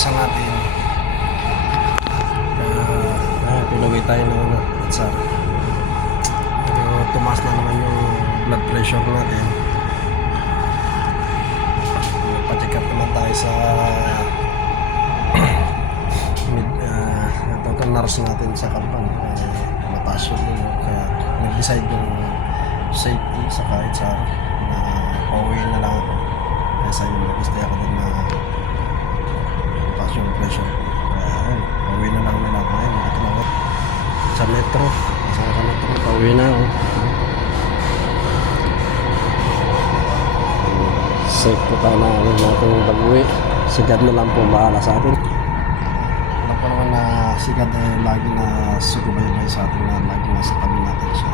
kinabukasan natin. Pinuwi tayo ng sa pero tumaas na naman yung blood pressure natin. Nagpa-check up naman tayo sa nurse natin sa company. Mataas yun din, kaya nag-decide yung safety sa kahit sa na pauwi na lang ako. Kaya sa yung nag-stay ako din na mataas yung pressure ko. Kaya ayun, pauwi na lang nila ako. Ayun, ito na ako sa metro. Sa metro, pauwi na ako. Safe po tayo na natin pag-uwi. Si God na lang po bahala sa atin. Alam ko naman na si God ay lagi na sugubaybay sa atin, na lagi na sa tabi natin siya.